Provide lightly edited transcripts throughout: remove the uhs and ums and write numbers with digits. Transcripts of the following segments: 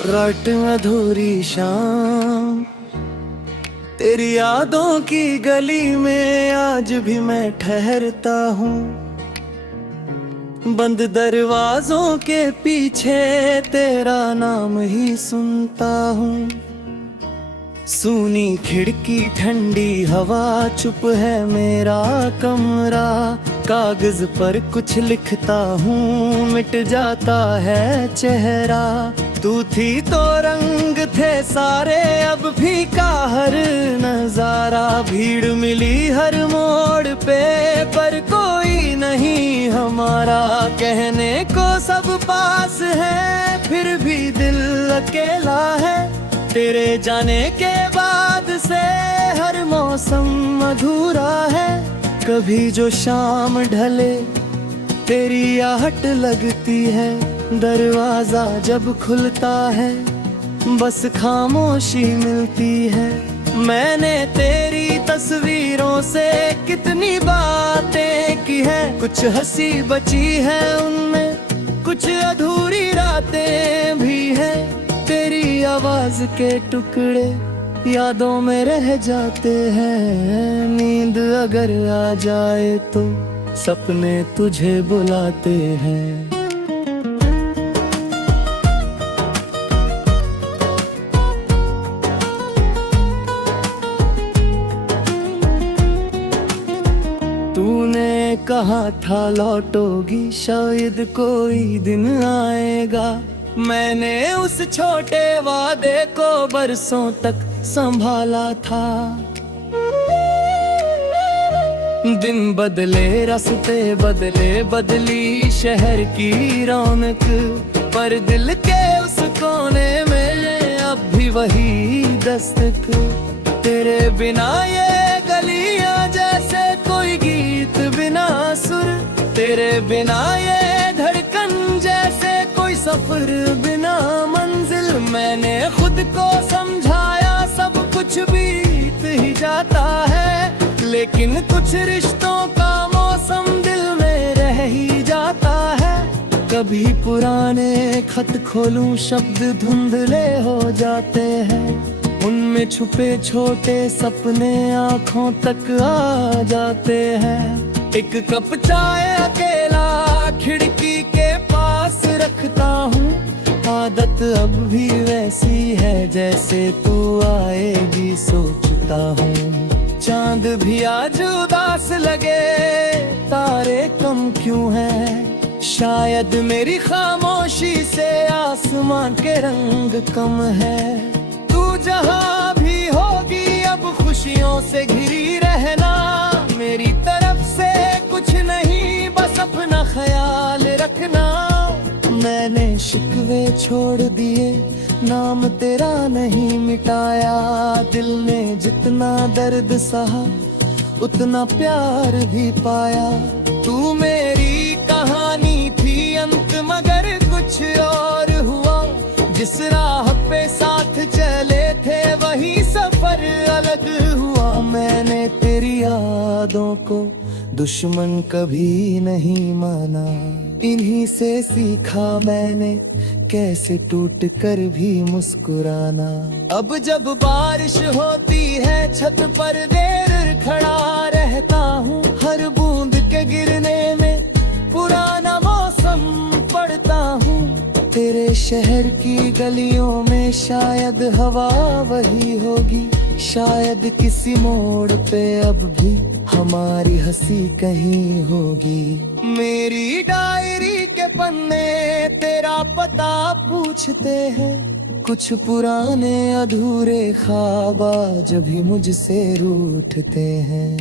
रात अधूरी शाम तेरी यादों की गली में आज भी मैं ठहरता हूँ। बंद दरवाजों के पीछे तेरा नाम ही सुनता हूँ। सूनी खिड़की ठंडी हवा चुप है मेरा कमरा। कागज पर कुछ लिखता हूँ मिट जाता है चेहरा। तू थी तो रंग थे सारे अब फीका हर नजारा। भीड़ मिली हर मोड़ पे पर कोई नहीं हमारा। कहने को सब पास है फिर भी दिल अकेला है। तेरे जाने के बाद से हर मौसम अधूरा है। कभी जो शाम ढले तेरी आहट लगती है। दरवाजा जब खुलता है बस खामोशी मिलती है। मैंने तेरी तस्वीरों से कितनी बातें की है। कुछ हंसी बची है उनमें कुछ अधूरी रातें भी है। तेरी आवाज के टुकड़े यादों में रह जाते हैं। नींद अगर आ जाए तो सपने तुझे बुलाते हैं। तूने कहा था लौटोगी शायद कोई दिन आएगा। मैंने उस छोटे वादे को बरसों तक संभाला था। दिन बदले रास्ते बदले बदली शहर की रौनक। पर दिल के उस कोने में अब भी वही दस्तक। तेरे बिना ये गलियां जैसे कोई गीत बिना सुर। तेरे बिना ये धड़कन जैसे कोई सफर बिना मंजिल। मैंने खुद को समझाया सब कुछ बीत ही जाता है। लेकिन कुछ रिश्तों का मौसम दिल में रह ही जाता है। कभी पुराने खत खोलूं शब्द धुंधले हो जाते हैं। उनमें छुपे छोटे सपने आंखों तक आ जाते हैं। एक कप चाय अकेला खिड़की के पास रखता हूँ। आदत अब भी वैसी है जैसे तू आएगी सोचता हूँ। चांद भी आज उदास लगे तारे कम क्यों हैं। शायद मेरी खामोशी से आसमान के रंग कम है। तू जहाँ भी होगी अब खुशियों से घिरी रहना। मेरी तरफ से कुछ नहीं बस अपना ख्याल रखना। मैंने शिकवे छोड़ दिए नाम तेरा नहीं मिटाया। दिल ने जितना दर्द सहा उतना प्यार भी पाया। तू मेरी कहानी थी अंत मगर कुछ और हुआ। जिस राह पे साथ चले थे वही सफर अलग हुआ। मैंने तेरी यादों को दुश्मन कभी नहीं माना। इन्हीं से सीखा मैंने कैसे टूट कर भी मुस्कुराना। अब जब बारिश होती है छत पर देर खड़ा रहता हूँ। हर बूंद के गिरने में पुराना मौसम पढ़ता हूँ। तेरे शहर की गलियों में शायद हवा वही होगी। शायद किसी मोड़ पे अब भी हमारी हंसी कहीं होगी। मेरी डायरी के पन्ने तेरा पता पूछते हैं। कुछ पुराने अधूरे ख्वाब आज भी मुझसे रूठते हैं।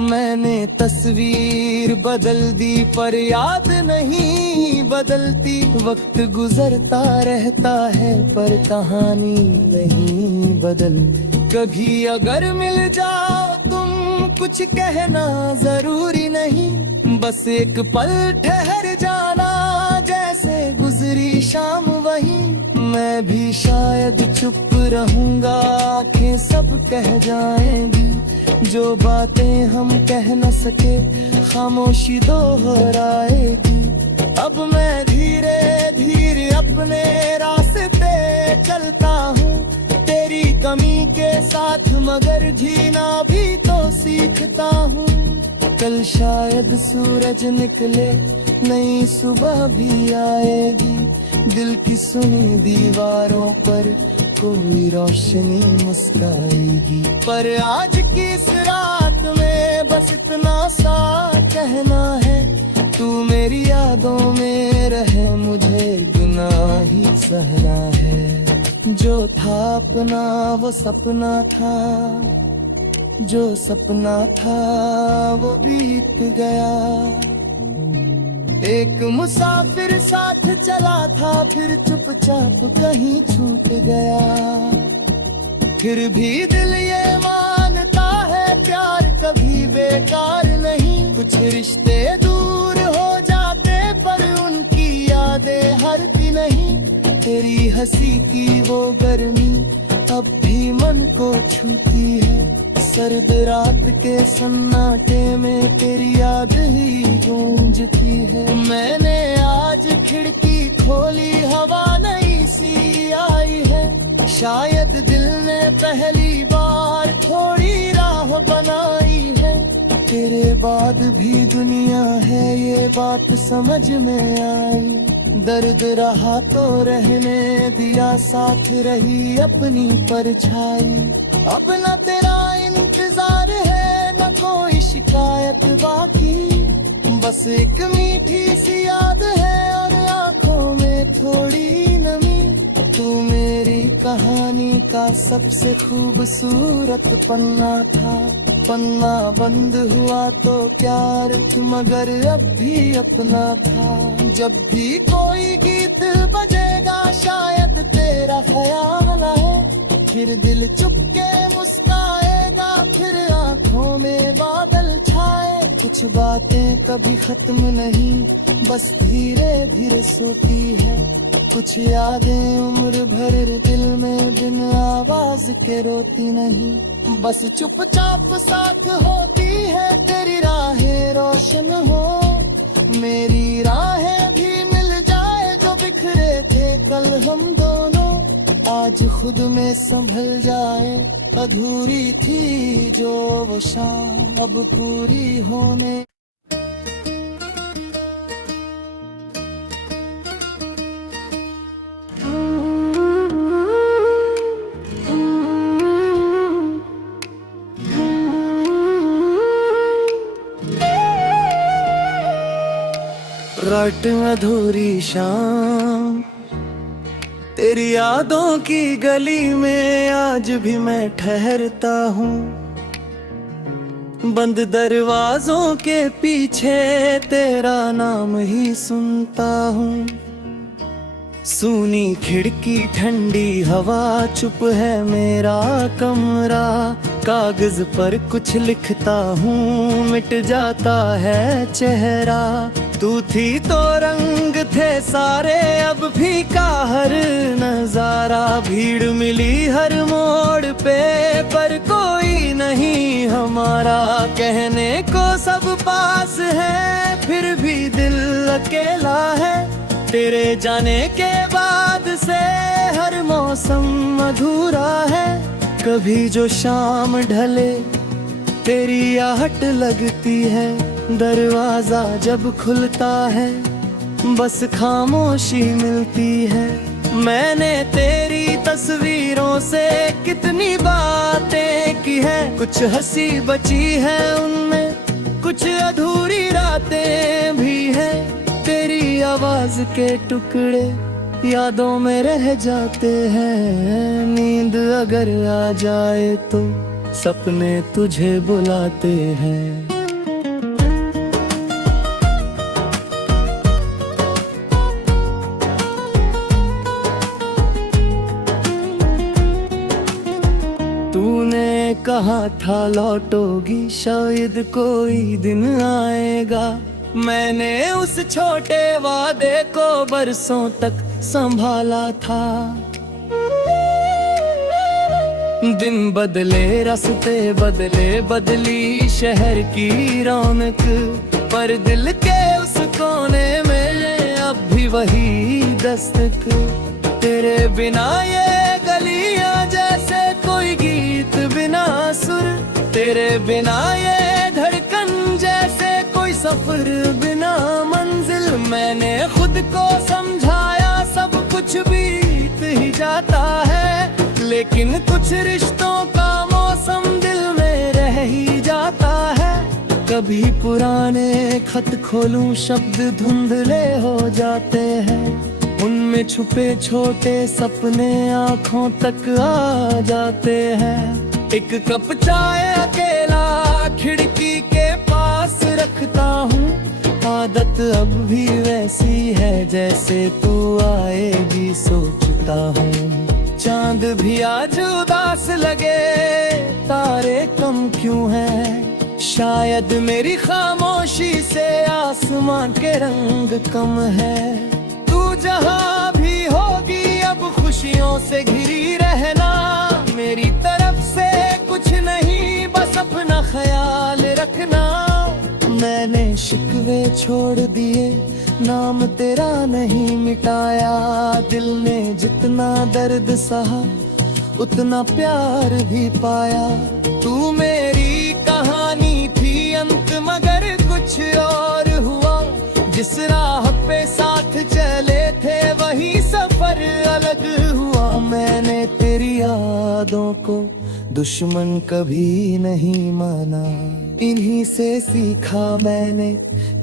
मैंने तस्वीर बदल दी पर याद नहीं बदलती। वक्त गुजरता रहता है पर कहानी नहीं बदलती। कभी अगर मिल जाओ तुम कुछ कहना जरूरी नहीं। बस एक पल ठहर जाना जैसे गुजरी शाम वही। मैं भी शायद चुप रहूंगा आंखें सब कह जाएंगी। जो बातें हम कह न सके खामोशी दोहराएगी। अब मैं धीरे धीरे अपने रास्ते चलता हूँ, तेरी कमी के साथ, मगर जीना भी तो सीखता हूँ। कल शायद सूरज निकले, नई सुबह भी आएगी। दिल की सुनी दीवारों पर कोई रोशनी मुस्काएगी। पर आज की इस रात में बस इतना सा कहना है, तू मेरी यादों में रहे, मुझे गुनाह ही सहना है। जो था अपना वो सपना था, जो सपना था वो बीत गया। एक मुसाफिर साथ चला था, फिर चुपचाप कहीं छूट गया। फिर भी दिल ये मानता है प्यार कभी बेकार नहीं। कुछ रिश्ते दूर हो जाते पर उनकी यादें हरती नहीं। तेरी हंसी की वो गर्मी अब भी मन को छूती है। सर्द रात के सन्नाटे में तेरी याद ही गूंजती है। मैंने आज खिड़की खोली, हवा नई सी आई है। शायद दिल ने पहली बार थोड़ी राह बनाई है। तेरे बाद भी दुनिया है, ये बात समझ में आई। दर्द रहा तो रहने दिया, साथ रही अपनी परछाई। अब न तेरा इंतजार है, न कोई शिकायत बाकी। बस एक मीठी सी याद है और आंखों में थोड़ी नमी। तू मेरी कहानी का सबसे खूबसूरत पन्ना था। पन्ना बंद हुआ तो प्यार मगर अब भी अपना था। जब भी कोई गीत बजेगा शायद तेरा ख्याल आए। फिर दिल चुपके मुस्काएगा, फिर आंखों में बादल छाए। कुछ बातें कभी खत्म नहीं, बस धीरे धीरे सोती है। कुछ यादें उम्र भर दिल में बिन आवाज के रोती नहीं। बस चुपचाप साथ होती है, तेरी राहें रोशन हो। मेरी राहें भी मिल जाए, जो बिखरे थे कल हम दोनों। आज खुद में संभल जाए, अधूरी थी जो वो शाम अब पूरी होने। रात अधूरी शाम, तेरी यादों की गली में आज भी मैं ठहरता हूँ। बंद दरवाजों के पीछे तेरा नाम ही सुनता हूँ। सूनी खिड़की, ठंडी हवा, चुप है मेरा कमरा। कागज पर कुछ लिखता हूँ, मिट जाता है चेहरा। तू थी तो रंग थे सारे, अब फीका हर नजारा। भीड़ मिली हर मोड़ पे पर कोई नहीं हमारा। कहने को सब पास है फिर भी दिल अकेला है। तेरे जाने के बाद से हर मौसम अधूरा है। कभी जो शाम ढले तेरी आहट लगती है। दरवाजा जब खुलता है बस खामोशी मिलती है। मैंने तेरी तस्वीरों से कितनी बातें की है। कुछ हंसी बची है उनमें, कुछ अधूरी रातें भी हैं। तेरी आवाज के टुकड़े यादों में रह जाते हैं। नींद अगर आ जाए तो सपने तुझे बुलाते हैं। तूने कहा था लौटोगी, शायद कोई दिन आएगा। मैंने उस छोटे वादे को बरसों तक संभाला था। दिन बदले रास्ते बदले, बदली शहर की रौनक, पर दिल के उस कोने में अब भी वही दस्तक। तेरे बिना ये गलियां जैसे कोई गीत बिना सुर, तेरे बिना ये धड़कन जैसे कोई सफर बिना मंजिल। मैंने खुद को समझाया सब कुछ बीत ही जाता है, लेकिन कुछ रिश्तों का मौसम दिल में रह ही जाता है। कभी पुराने खत खोलूं शब्द धुंधले हो जाते हैं, उनमें छुपे छोटे सपने आंखों तक आ जाते हैं। एक कप चाय अकेला खिड़की के पास रखता हूँ, आदत अब भी वैसी है जैसे तू आएगी सोचता हूँ। चांद भी आज उदास लगे, तारे कम क्यों हैं, शायद मेरी खामोशी से आसमान के रंग कम है। तू जहाँ भी होगी अब खुशियों से घिरी रहना, मेरी तरफ से कुछ नहीं बस अपना ख्याल रखना। मैंने शिकवे छोड़ दिए, नाम तेरा नहीं मिटाया, दिल ने जितना दर्द सहा उतना प्यार भी पाया। तू मेरी कहानी थी अंत मगर कुछ और हुआ, जिस राह पे साथ चले थे वही सफर अलग हुआ। मैंने तेरी यादों को दुश्मन कभी नहीं माना, इन्हीं से सीखा मैंने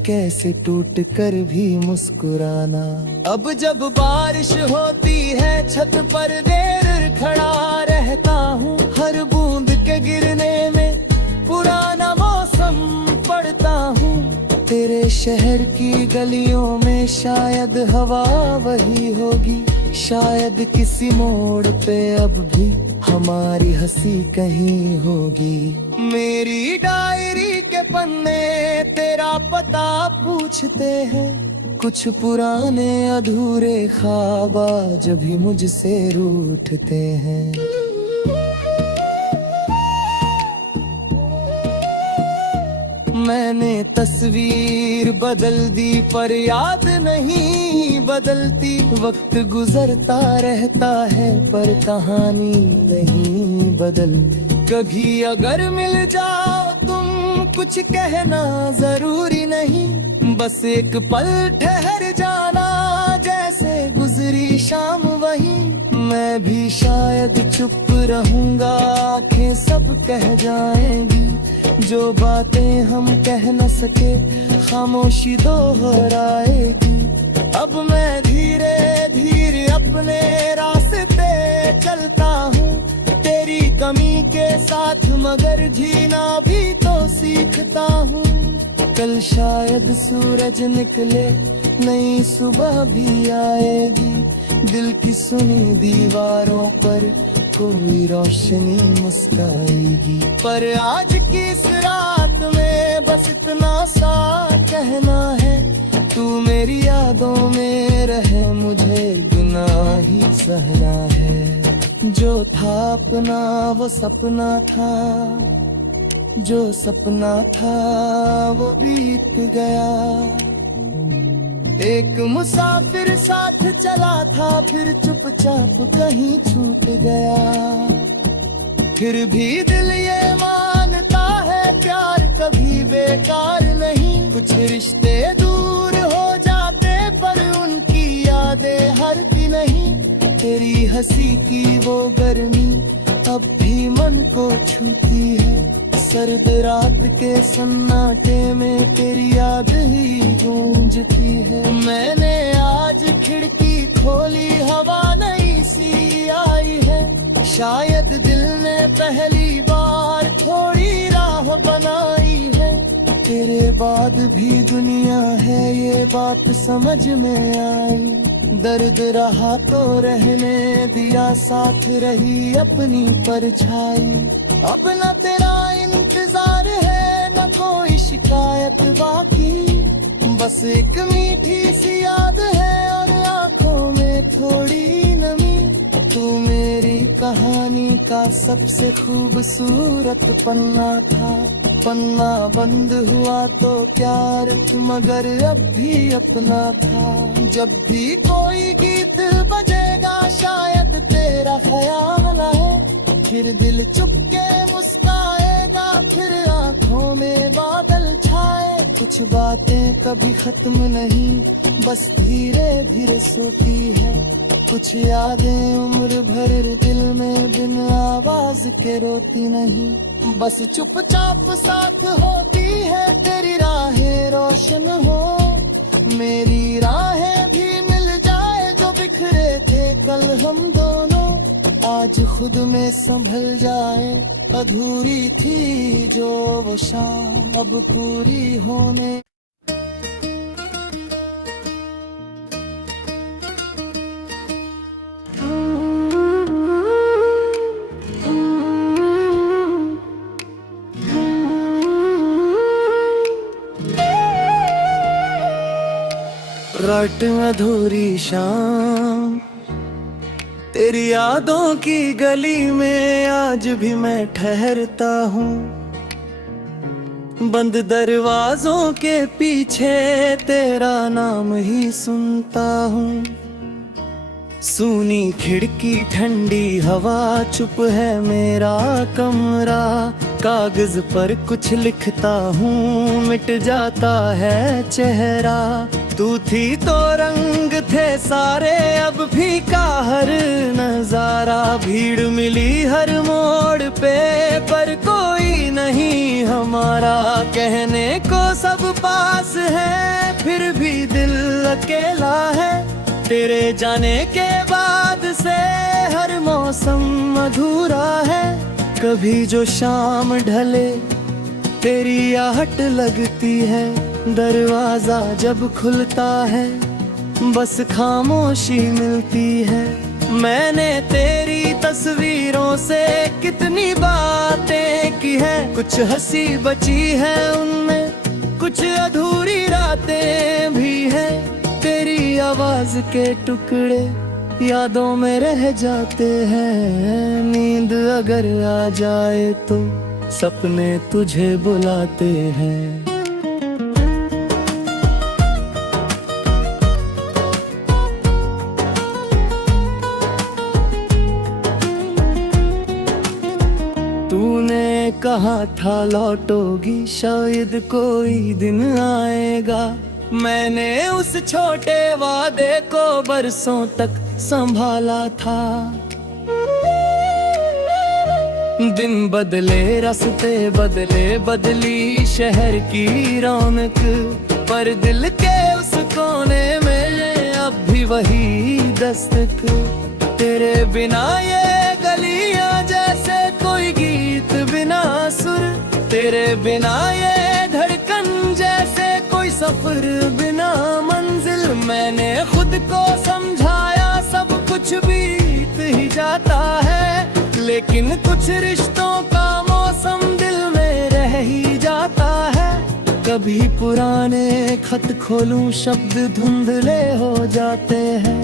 कैसे टूट कर भी मुस्कुराना। अब जब बारिश होती है छत पर देर खड़ा रहता हूँ, हर बूंद के गिरने में पुराना मौसम पढ़ता हूँ। तेरे शहर की गलियों में शायद हवा वही होगी, शायद किसी मोड़ पे अब भी हमारी हंसी कहीं होगी। मेरी डायरी के पन्ने तेरा पता पूछते हैं, कुछ पुराने अधूरे ख्वाब आज भी मुझसे रूठते हैं। मैंने तस्वीर बदल दी पर याद नहीं बदलती, वक्त गुजरता रहता है पर कहानी नहीं बदलती। कभी अगर मिल जाओ तुम कुछ कहना जरूरी नहीं, बस एक पल ठहर जाना जैसे गुजरी शाम वही। मैं भी शायद चुप रहूंगा, आंखें सब कह जाएंगी, जो बातें हम कह न सके खामोशी दोहराएगी। अब मैं धीरे धीरे अपने रास्ते चलता हूँ, तेरी कमी के साथ मगर जीना भी तो सीखता हूँ। कल शायद सूरज निकले, नई सुबह भी आएगी, दिल की सुनी दीवारों पर कोई रोशनी मुस्काएगी। पर आज की इस रात में बस इतना सा कहना है, तू मेरी यादों में रहे मुझे गुनाह ही सहना है। जो था अपना वो सपना था, जो सपना था वो बीत गया। एक मुसाफिर साथ चला था फिर चुपचाप कहीं छूट गया। फिर भी दिल ये मानता है प्यार कभी बेकार नहीं, कुछ रिश्ते दूर हो जाते पर उनकी यादें हरती नहीं। तेरी हंसी की वो गर्मी अब भी मन को छूती है, सर्द रात के सन्नाटे में तेरी याद ही गूंजती है। मैंने आज खिड़की खोली, हवा नई सी आई है, शायद दिल ने पहली बार थोड़ी राह बनाई है। तेरे बाद भी दुनिया है ये बात समझ में आई, दर्द रहा तो रहने दिया, साथ रही अपनी परछाई। अब न तेरा इंतजार है न कोई शिकायत बाकी, बस एक मीठी सी याद है और आंखों में थोड़ी नमी। तू मेरी कहानी का सबसे खूबसूरत पन्ना था। पन्ना बंद हुआ तो प्यार मगर अब भी अपना था। जब भी कोई गीत बजेगा शायद तेरा ख्याल आए, फिर दिल चुपके मुस्काएगा, फिर आंखों में बादल छाए। कुछ बातें कभी खत्म नहीं, बस धीरे धीरे सोती है। कुछ यादें उम्र भर दिल में बिन आवाज के रोती नहीं, बस चुपचाप साथ होती है। तेरी राहें रोशन हो, मेरी राहें भी मिल जाए। जो बिखरे थे कल हम दोनों, आज खुद में संभल जाए। अधूरी थी जो वो शाम अब पूरी होने। रात अधूरी शाम तेरी यादों की गली में आज भी मैं ठहरता हूँ। बंद दरवाजों के पीछे तेरा नाम ही सुनता हूँ। सूनी खिड़की ठंडी हवा, चुप है मेरा कमरा। कागज पर कुछ लिखता हूँ, मिट जाता है चेहरा। तू थी तो रंग थे सारे, अब फीका हर नजारा। भीड़ मिली हर मोड़ पे पर कोई नहीं हमारा। कहने को सब पास है फिर भी दिल अकेला है। तेरे जाने के बाद से हर मौसम अधूरा है। कभी जो शाम ढले तेरी आहट लगती है। दरवाजा जब खुलता है बस खामोशी मिलती है। मैंने तेरी तस्वीरों से कितनी बातें की है। कुछ हंसी बची है उनमें, कुछ अधूरी रातें भी हैं। तेरी आवाज के टुकड़े यादों में रह जाते हैं। नींद अगर आ जाए तो सपने तुझे बुलाते हैं। तूने कहा था लौटोगी, शायद कोई दिन आएगा। मैंने उस छोटे वादे को बरसों तक संभाला था। दिन बदले रास्ते बदले, बदली शहर की रौनक। पर दिल के उस कोने में अब भी वही दस्तक। तेरे बिना ये गलियां जैसे कोई गीत बिना सुर। तेरे बिना ये धड़कन जैसे कोई सफर बिना मंजिल। मैंने खुद को समझाया सब कुछ बीत ही जाता है, लेकिन कुछ रिश्तों का मौसम दिल में रह ही जाता है। कभी पुराने खत खोलूं शब्द धुंधले हो जाते हैं।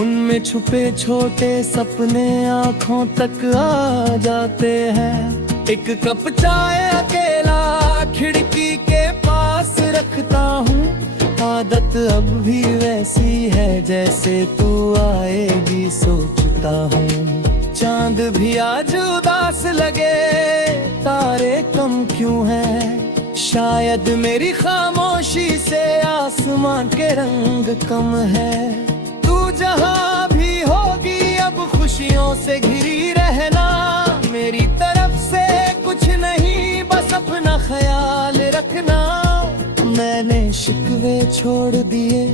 उनमें छुपे छोटे सपने आंखों तक आ जाते हैं। एक कप चाय अकेला खिड़की के पास रखता हूँ। आदत अब भी वैसी है जैसे तू आएगी सोचता हूँ। चांद भी आज उदास लगे, तारे कम क्यों हैं। शायद मेरी खामोशी से आसमान के रंग कम है। तू जहाँ भी होगी अब खुशियों से घिरी रहना। मेरी तरफ से कुछ नहीं बस अपना ख्याल रखना। मैंने शिकवे छोड़ दिए,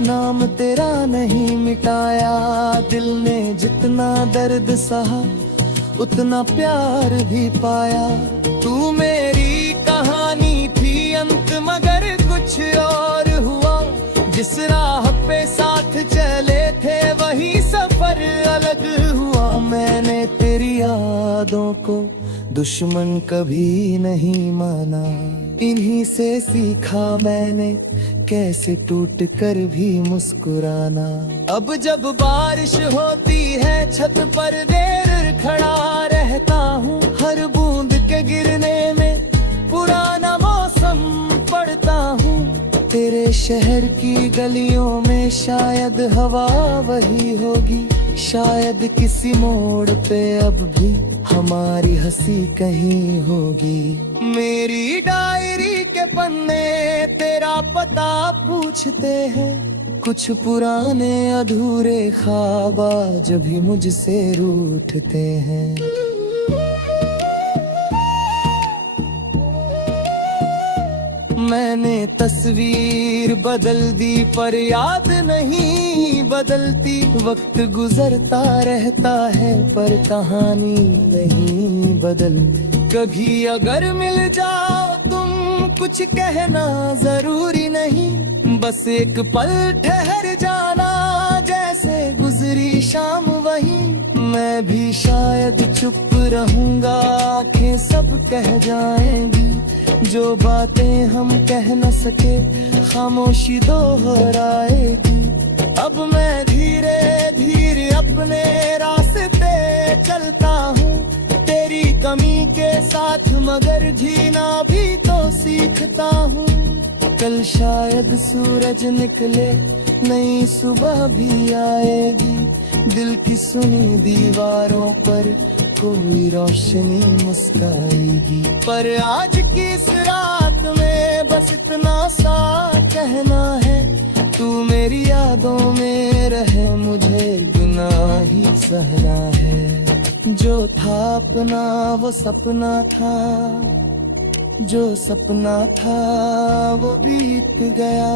नाम तेरा नहीं मिटाया। दिल ने जितना दर्द सहा उतना प्यार भी पाया। तू मेरी कहानी थी अंत मगर कुछ और हुआ। जिस राह पे साथ चले थे वही सफर अलग हुआ। मैंने तेरी यादों को दुश्मन कभी नहीं माना। इन्हीं से सीखा मैंने कैसे टूट कर भी मुस्कुराना। अब जब बारिश होती है छत पर देर खड़ा रहता हूँ, हर बूंद के गिरने में पुराना मौसम पढ़ता हूँ। तेरे शहर की गलियों में शायद हवा वही होगी, शायद किसी मोड़ पे अब भी हमारी हंसी कहीं होगी। मेरी डायरी के पन्ने तेरा पता पूछते हैं, कुछ पुराने अधूरे ख्वाब आज भी मुझसे रूठते हैं। मैंने तस्वीर बदल दी पर याद नहीं बदलती, वक्त गुजरता रहता है पर कहानी नहीं बदलती। कभी अगर मिल जाओ तुम कुछ कहना जरूरी नहीं, बस एक पल ठहर जाना जैसे गुजरी शाम वही। मैं भी शायद चुप रहूंगा, आंखें सब कह जाएंगी, जो बातें हम कह न सके खामोशी दोहराएगी। अब मैं धीरे धीरे अपने रास्ते चलता हूँ, तेरी कमी के साथ मगर जीना भी तो सीखता हूँ। कल शायद सूरज निकले, नई सुबह भी आएगी, दिल की सुनी दीवारों पर कोई रोशनी मुस्काएगी। पर आज की इस रात में बस इतना सा कहना है, तू मेरी यादों में रहे, मुझे गुनाह ही सहना है। जो था अपना वो सपना था, जो सपना था वो बीत गया।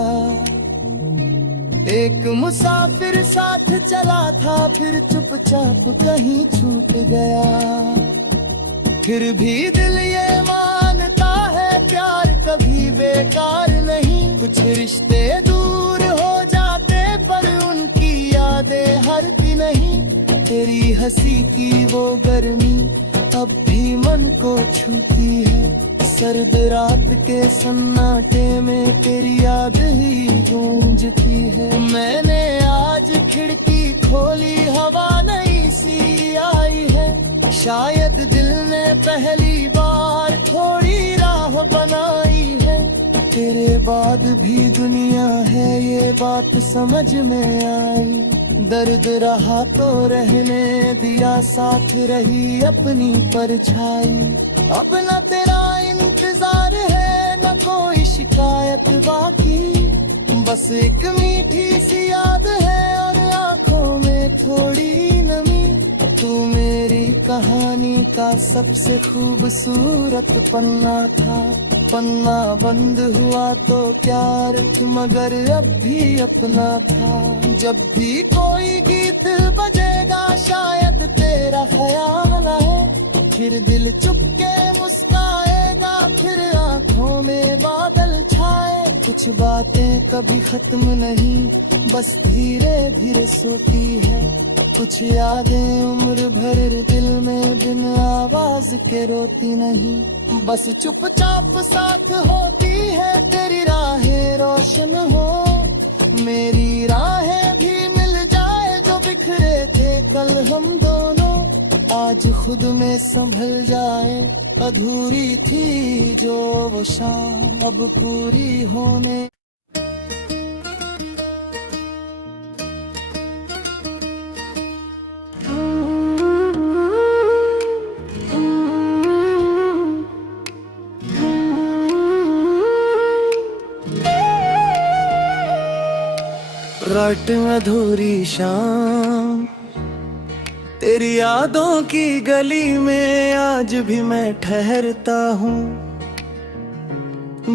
एक मुसाफिर साथ चला था, फिर चुपचाप कहीं छूट गया। फिर भी दिल ये मानता है प्यार कभी बेकार नहीं। कुछ रिश्ते दूर हो जाते पर उनकी यादें हरती नहीं। तेरी हंसी की वो गर्मी अब भी मन को छूती है, सर्द रात के सन्नाटे में तेरी याद ही गूंजती है। मैंने आज खिड़की खोली, हवा नई सी आई है, शायद दिल ने पहली बार थोड़ी राह बनाई है। तेरे बाद भी दुनिया है ये बात समझ में आई, दर्द रहा तो रहने दिया, साथ रही अपनी परछाई। अब न तेरा इंतजार है न कोई शिकायत बाकी, बस एक मीठी सी याद है और आंखों में थोड़ी नमी। तू मेरी कहानी का सबसे खूबसूरत पन्ना था, पन्ना बंद हुआ तो प्यार मगर अब भी अपना था। जब भी कोई गीत बजेगा शायद तेरा ख्याल आए, फिर दिल चुपके मुस्काएगा, फिर आंखों में बादल छाए। कुछ बातें कभी खत्म नहीं, बस धीरे धीरे सोती है। कुछ यादें उम्र भर दिल में बिन आवाज के रोती नहीं, बस चुपचाप साथ होती है। तेरी राहें रोशन हो, मेरी राहें भी मिल जाए, जो बिखरे थे कल हम दोनों आज खुद में संभल जाए। अधूरी थी जो वो शाम अब पूरी होने। रात अधूरी शाम तेरी यादों की गली में आज भी मैं ठहरता हूँ,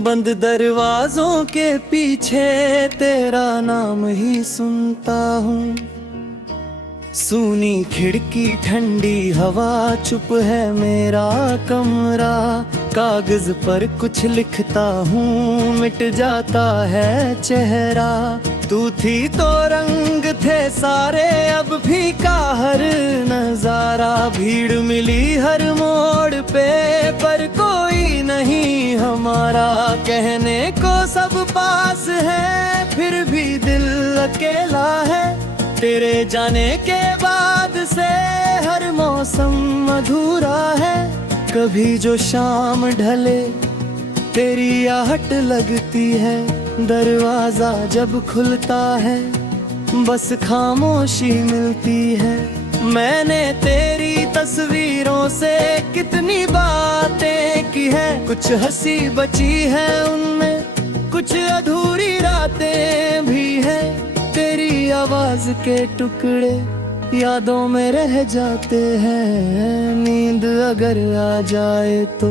बंद दरवाजों के पीछे तेरा नाम ही सुनता हूँ। सूनी खिड़की ठंडी हवा, चुप है मेरा कमरा, कागज पर कुछ लिखता हूँ मिट जाता है चेहरा। तू थी तो रंग थे सारे, अब फीका हर नजारा। भीड़ मिली हर मोड़ पे पर कोई नहीं हमारा, कहने को सब पास है अकेला है। तेरे जाने के बाद से हर मौसम अधूरा है। कभी जो शाम ढले तेरी आहट लगती है। दरवाजा जब खुलता है बस खामोशी मिलती है। मैंने तेरी तस्वीरों से कितनी बातें की है। कुछ हंसी बची है उनमें, कुछ अधूरी रातें भी है। तेरी आवाज के टुकड़े यादों में रह जाते हैं। नींद अगर आ जाए तो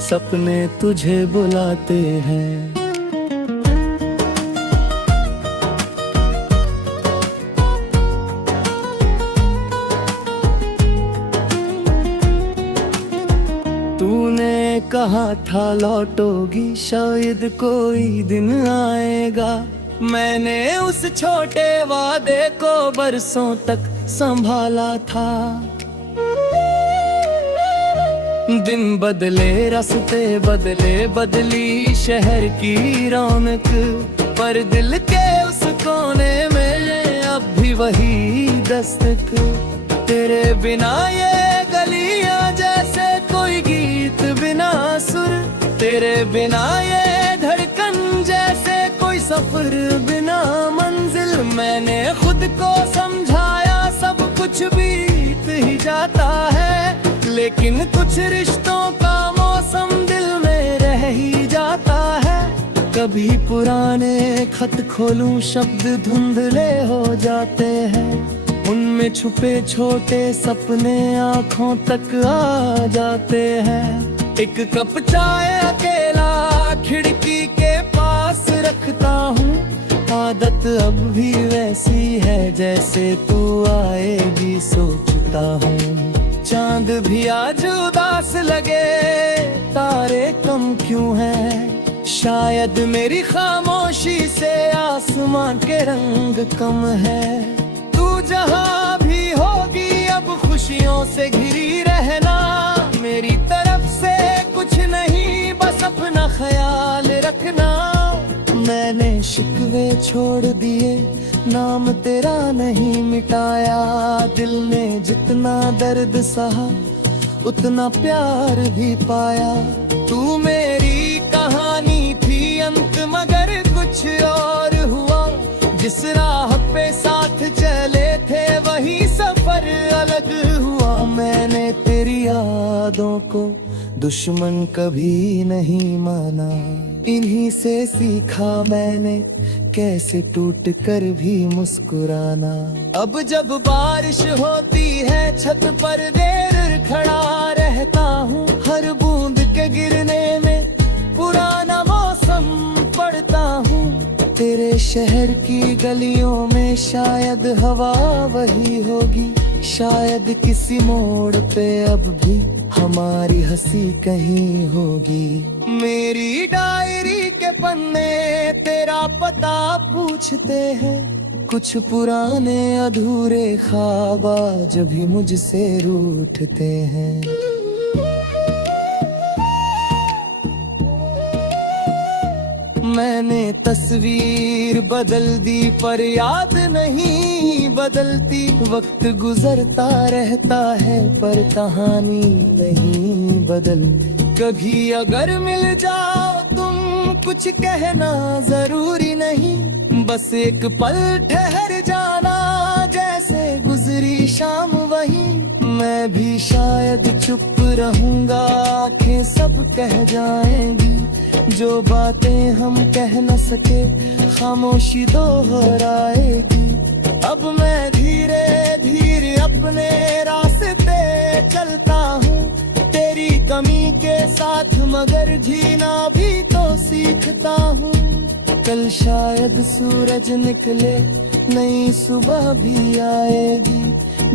सपने तुझे बुलाते हैं। तूने कहा था लौटोगी, शायद कोई दिन आएगा। मैंने उस छोटे वादे को बरसों तक संभाला था। दिन बदले, रास्ते बदले, बदली शहर की रौनक, पर दिल के उस कोने में अब भी वही दस्तक। तेरे बिना ये गलियां जैसे कोई गीत बिना सुर, तेरे बिना ये धड़कन जैसे कोई सफर बिना मंजिल। मैंने खुद को समझाया सब कुछ बीत ही जाता है, लेकिन कुछ रिश्तों का मौसम दिल में रह ही जाता है। कभी पुराने खत खोलूं, शब्द धुंधले हो जाते हैं। उनमें छुपे छोटे सपने आंखों तक आ जाते हैं। एक कप चाय अकेला खिड़की के पास रखता हूँ। आदत अब भी वैसी है जैसे तू आएगी सोचता हूँ। चांद भी आज उदास लगे, तारे कम क्यों हैं? शायद मेरी खामोशी से आसमान के रंग कम है। तू जहाँ भी होगी अब खुशियों से घिरी रहना। मेरी तरफ से कुछ नहीं, बस अपना ख्याल रखना। मैंने शिकवे छोड़ दिए, नाम तेरा नहीं मिटाया। दिल ने जितना दर्द सहा उतना प्यार भी पाया। तू मेरी कहानी थी अंत, मगर कुछ और हुआ। जिस राह पे साथ चले थे वही सफर अलग हुआ। मैंने तेरी यादों को दुश्मन कभी नहीं माना। इन्हीं से सीखा मैंने कैसे टूट कर भी मुस्कुराना। अब जब बारिश होती है छत पर देर खड़ा रहता हूँ। हर बूंद के गिरने में पुराना मौसम पढ़ता हूँ। तेरे शहर की गलियों में शायद हवा वही होगी। शायद किसी मोड़ पे अब भी हमारी हंसी कहीं होगी। मेरी डायरी के पन्ने तेरा पता पूछते हैं। कुछ पुराने अधूरे ख्वाब आज भी मुझसे रूठते हैं। मैंने तस्वीर बदल दी पर याद नहीं बदलती। वक्त गुजरता रहता है पर कहानी नहीं बदलती। कभी अगर मिल जाओ तुम, कुछ कहना जरूरी नहीं। बस एक पल ठहर जाना, जैसे गुजरी शाम वही। मैं भी शायद चुप रहूंगा, आंखें सब कह जाएंगी। जो बातें हम कह न सके खामोशी दोहराएगी। अब मैं धीरे धीरे अपने रास्ते चलता हूँ। तेरी कमी के साथ मगर जीना भी तो सीखता हूँ। कल शायद सूरज निकले, नई सुबह भी आएगी।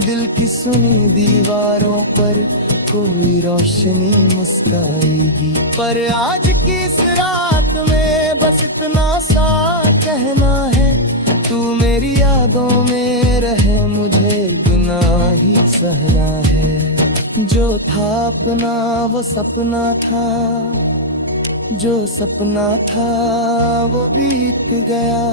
दिल की सुनी दीवारों पर कोई रोशनी मुस्काएगी। पर आज की इस रात में बस इतना सा कहना है। तू मेरी यादों में रहे, मुझे गुनाह ही सहना है। जो था अपना वो सपना था, जो सपना था वो बीत गया।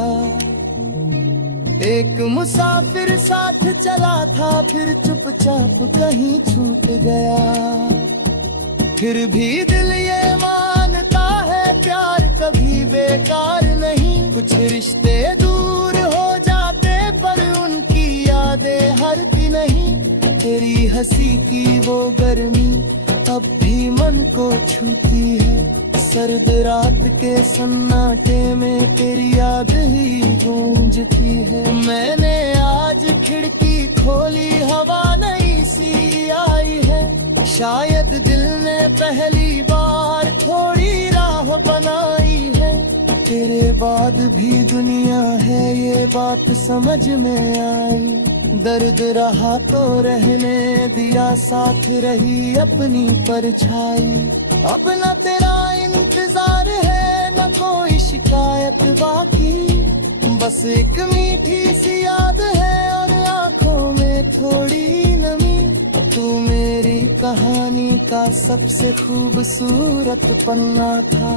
एक मुसाफिर साथ चला था, फिर चुपचाप कहीं छूट गया। फिर भी दिल ये मानता है प्यार कभी बेकार नहीं। कुछ रिश्ते दूर हो जाते पर उनकी यादें हरती नहीं। तेरी हंसी की वो गर्मी अब भी मन को छूती है। सर्द रात के सन्नाटे में तेरी याद ही गूंजती है। मैंने आज खिड़की खोली, हवा नई सी आई है। शायद दिल ने पहली बार थोड़ी राह बनाई है। तेरे बाद भी दुनिया है ये बात समझ में आई। दर्द रहा तो रहने दिया, साथ रही अपनी परछाई। अब न तेरा इंतजार है न कोई शिकायत बाकी। बस एक मीठी सी याद है और आंखों में थोड़ी नमी। तू मेरी कहानी का सबसे खूबसूरत पन्ना था।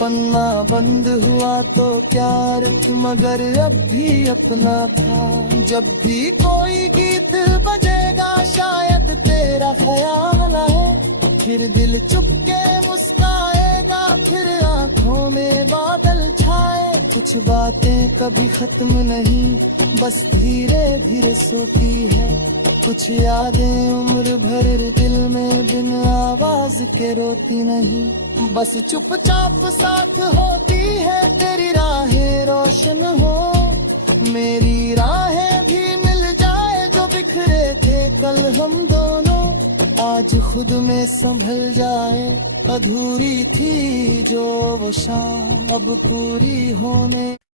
पन्ना बंद हुआ तो प्यार मगर अब भी अपना था। जब भी कोई गीत बजेगा शायद तेरा ख्याल आए। फिर दिल चुपके मुस्काएगा, फिर आंखों में बादल छाए। कुछ बातें कभी खत्म नहीं, बस धीरे धीरे सोती है। कुछ यादें उम्र भर दिल में बिन आवाज के रोती नहीं। बस चुपचाप साथ होती है, तेरी राहें रोशन हो। मेरी राहें भी मिल जाए जो बिखरे थे कल हम दोनों। आज खुद में संभल जाए, अधूरी थी जो वो शाम अब पूरी होने